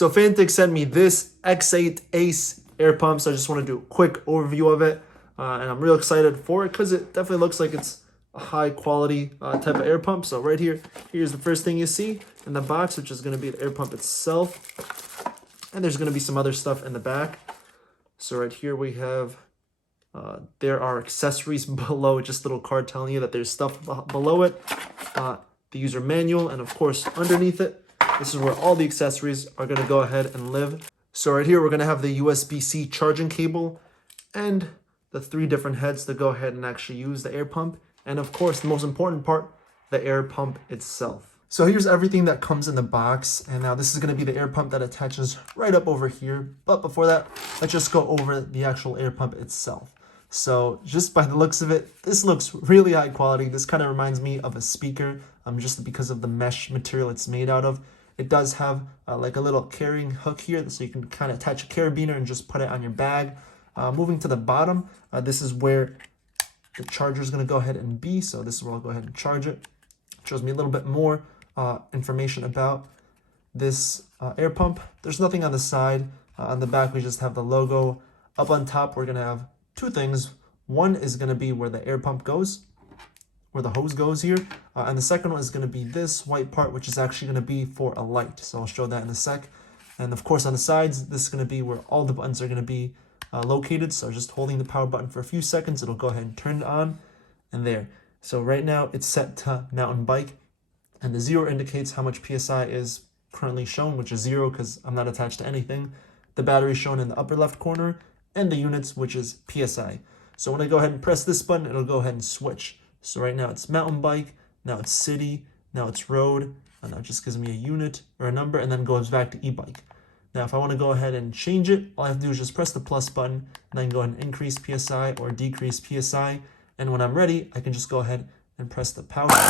So Fanttik sent me this X8 Ace air pump, so I just want to do a quick overview of it. And I'm real excited for it because it definitely looks like it's a high quality type of air pump. So right here, here's the first thing you see in the box, which is going to be the air pump itself. And there's going to be some other stuff in the back. So right here we have, there are accessories below, just a little card telling you that there's stuff below it. The user manual, and of course underneath it, this is where all the accessories are going to go ahead and live. So right here, we're going to have the USB-C charging cable and the 3 different heads to go ahead and actually use the air pump. And of course, the most important part, the air pump itself. So here's everything that comes in the box. And now this is going to be the air pump that attaches right up over here. But before that, let's just go over the actual air pump itself. So just by the looks of it, this looks really high quality. This kind of reminds me of a speaker, just because of the mesh material it's made out of. It does have like a little carrying hook here, so you can kind of attach a carabiner and just put it on your bag. Moving to the bottom, this is where the charger is going to go ahead and be. So this is where I'll go ahead and charge it. It shows me a little bit more information about this air pump. There's nothing on the side. On the back, we just have the logo. Up on top, we're going to have 2 things. One is going to be where the air pump goes, where the hose goes here. And the second one is going to be this white part, which is actually going to be for a light. So I'll show that in a sec. And of course, on the sides, this is going to be where all the buttons are going to be located. So just holding the power button for a few seconds, it'll go ahead and turn it on, and there. So right now it's set to mountain bike, and the 0 indicates how much PSI is currently shown, which is 0 because I'm not attached to anything. The battery is shown in the upper left corner, and the units, which is PSI. So when I go ahead and press this button, it'll go ahead and switch. So right now it's mountain bike, now it's city, now it's road, and that just gives me a unit or a number, and then goes back to e-bike. Now if I want to go ahead and change it, all I have to do is just press the plus button, and then go ahead and increase PSI or decrease PSI. And when I'm ready, I can just go ahead and press the power button,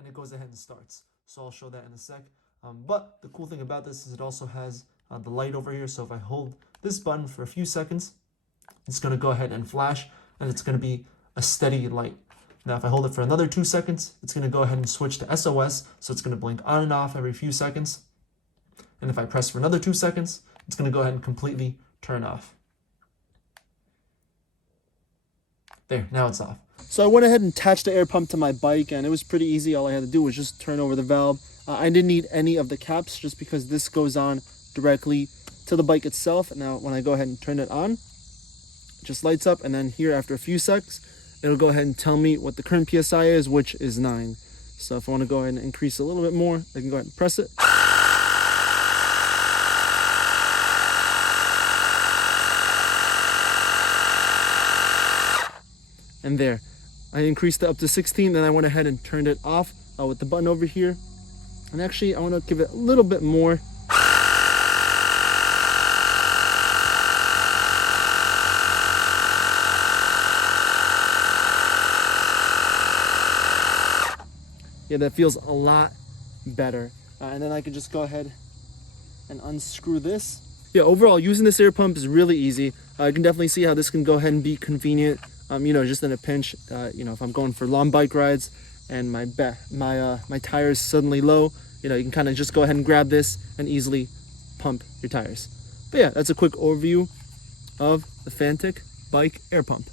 and it goes ahead and starts. So I'll show that in a sec. But the cool thing about this is it also has the light over here. So if I hold this button for a few seconds, it's going to go ahead and flash, and it's going to be a steady light. Now if I hold it for another 2 seconds, it's going to go ahead and switch to SOS, so it's going to blink on and off every few seconds. And if I press for another 2 seconds, it's going to go ahead and completely turn off. There, now it's off. So I went ahead and attached the air pump to my bike, and it was pretty easy. All I had to do was just turn over the valve. I didn't need any of the caps just because this goes on directly to the bike itself. Now when I go ahead and turn it on, it just lights up, and then here after a few seconds, it'll go ahead and tell me what the current PSI is, which is 9. So if I want to go ahead and increase a little bit more, I can go ahead and press it. And there, I increased it up to 16, then I went ahead and turned it off with the button over here. And actually, I want to give it a little bit more. Yeah, that feels a lot better. And then I can just go ahead and unscrew this. Yeah, overall, using this air pump is really easy. I can definitely see how this can go ahead and be convenient. Just in a pinch, if I'm going for long bike rides and my tire is suddenly low, you can kind of just go ahead and grab this and easily pump your tires. But yeah, that's a quick overview of the Fanttik bike air pump.